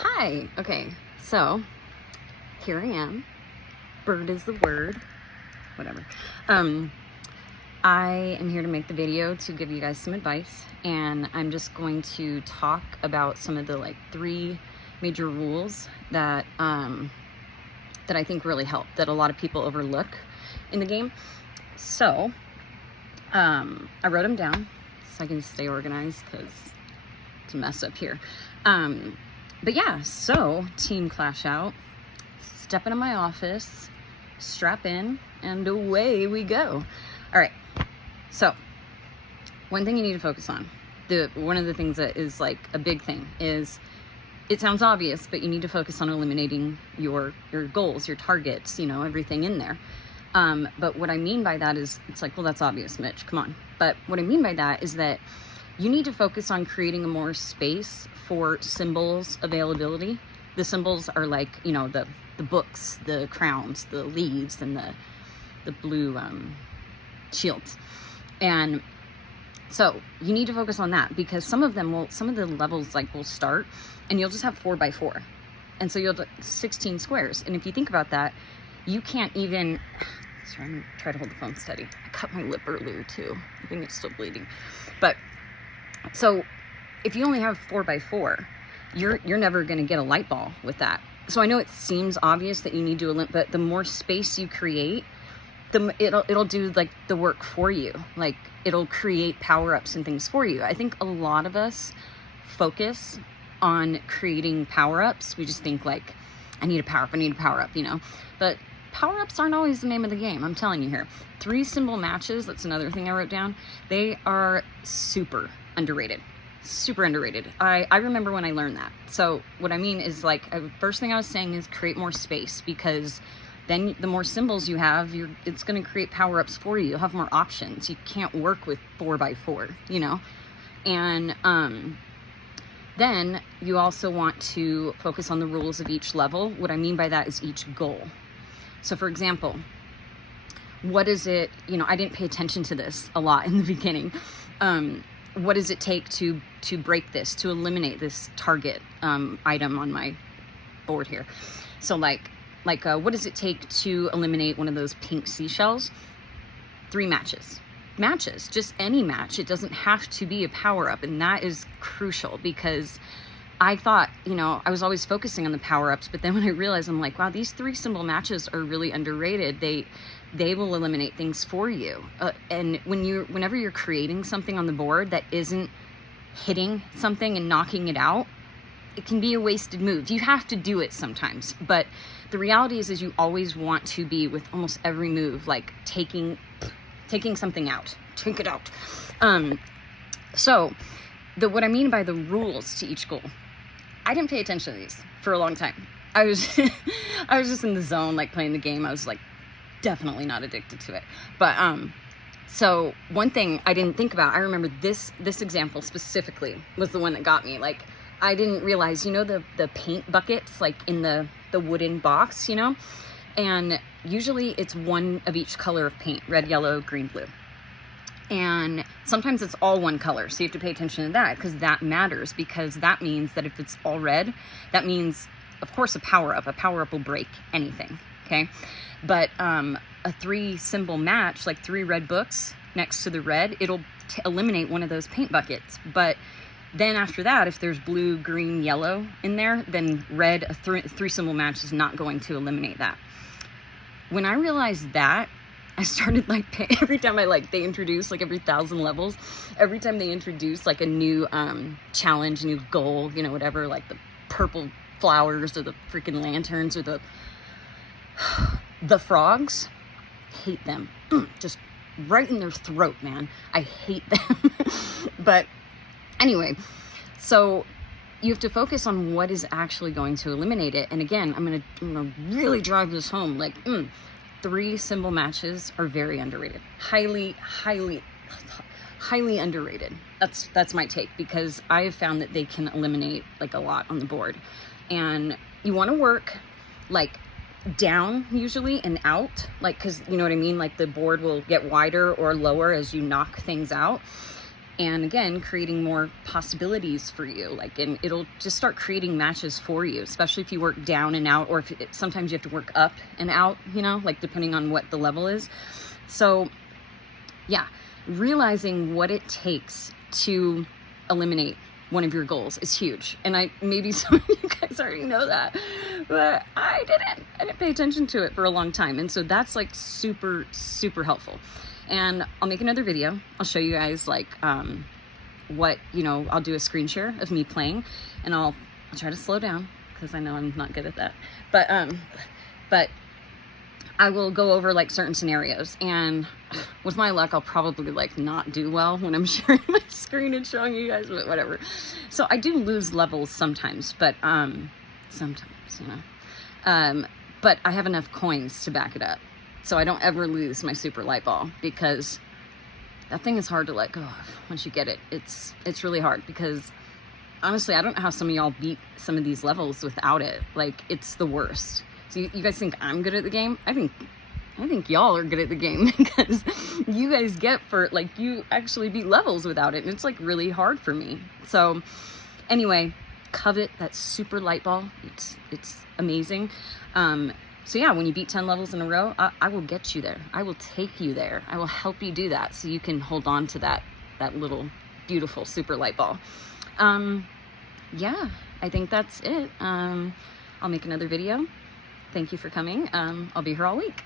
Hi. Okay, so here I am. Byrd is the word. Whatever. I am here to make the video to give you guys some advice, and I'm just going to talk about some of the three major rules that that I think really help, that a lot of people overlook in the game. So I wrote them down so I can stay organized because it's a mess up here. But yeah, so team clash out, step into my office, strap in, and away we go. All right, so one thing you need to focus on, one of the things that is like a big thing is, it sounds obvious, but you need to focus on eliminating your goals, your targets, everything in there. But what I mean by that is, it's like, well, that's obvious, Mitch, come on. But what I mean by that is that you need to focus on creating a more space for symbols availability. The symbols are like, the books, the crowns, the leaves, and the blue shields. And so you need to focus on that, because some of the levels will start and you'll just have 4x4. And so you'll do 16 squares. And if you think about that, you can't even, sorry, I'm gonna try to hold the phone steady. I cut my lip earlier too. I think it's still bleeding. But so if you only have 4x4, you're never going to get a light ball with that. So I know it seems obvious that you need to eliminate, but the more space you create, it'll do the work for you. It'll create power-ups and things for you. I think a lot of us focus on creating power-ups. We just think I need a power-up, I need a power-up, But power-ups aren't always the name of the game. I'm telling you here. 3 symbol matches, that's another thing I wrote down. They are super underrated. Super underrated. I remember when I learned that. So what I mean is first thing I was saying is create more space, because then the more symbols you have, it's going to create power-ups for you. You'll have more options. You can't work with 4x4, And then you also want to focus on the rules of each level. What I mean by that is each goal. So for example, what is it, I didn't pay attention to this a lot in the beginning. What does it take to break this, to eliminate this target item on my board here? So what does it take to eliminate one of those pink seashells? 3 matches. Matches, just any match. It doesn't have to be a power-up, and that is crucial, because I thought, I was always focusing on the power-ups, but then when I realized, I'm like, wow, these 3 symbol matches are really underrated. They will eliminate things for you. And whenever you're creating something on the board that isn't hitting something and knocking it out, it can be a wasted move. You have to do it sometimes, but the reality is you always want to be, with almost every move, taking something out. Take it out. So what I mean by the rules to each goal, I didn't pay attention to these for a long time. I was just in the zone, playing the game. I was definitely not addicted to it. But so one thing I didn't think about, I remember this example specifically was the one that got me. I didn't realize, the paint buckets in the wooden box, and usually it's one of each color of paint: red, yellow, green, blue. And sometimes it's all one color, so you have to pay attention to that, because that matters, because that means that if it's all red, that means, of course, a power-up will break anything, okay? But a 3 symbol match, 3 red books next to the red, it'll eliminate one of those paint buckets. But then after that, if there's blue, green, yellow in there, then red, a 3 symbol match is not going to eliminate that. When I realized that, I started every time they introduce every 1,000 levels, every time they introduce a new challenge, new goal, whatever, the purple flowers or the freaking lanterns or the frogs, hate them. Just right in their throat, man. I hate them. But anyway, so you have to focus on what is actually going to eliminate it. And again, I'm gonna really drive this home. 3 symbol matches are very underrated. Highly underrated. That's my take, because I have found that they can eliminate a lot on the board. And you want to work down usually and out, because you know what I mean, the board will get wider or lower as you knock things out. And again, creating more possibilities for you, like, and it'll just start creating matches for you, especially if you work down and out, or if sometimes you have to work up and out, you know, like depending on what the level is. So yeah, realizing what it takes to eliminate one of your goals is huge. And maybe some of you guys already know that, but I didn't pay attention to it for a long time. And so that's like super, super helpful. And I'll make another video. I'll show you guys like what, you know, I'll do a screen share of me playing, and I'll try to slow down because I know I'm not good at that. But I will go over like certain scenarios, and with my luck, I'll probably like not do well when I'm sharing my screen and showing you guys, but whatever. So I do lose levels sometimes, but sometimes, you know, but I have enough coins to back it up. So I don't ever lose my super light ball, because that thing is hard to let go of once you get it. It's really hard, because honestly, I don't know how some of y'all beat some of these levels without it. Like, it's the worst. So you guys think I'm good at the game? I think y'all are good at the game, because you guys you actually beat levels without it, and it's like really hard for me. So anyway, covet that super light ball. It's amazing. So yeah, when you beat 10 levels in a row, I will get you there. I will take you there. I will help you do that, so you can hold on to that little beautiful super light ball. Yeah, I think that's it. I'll make another video. Thank you for coming. I'll be here all week.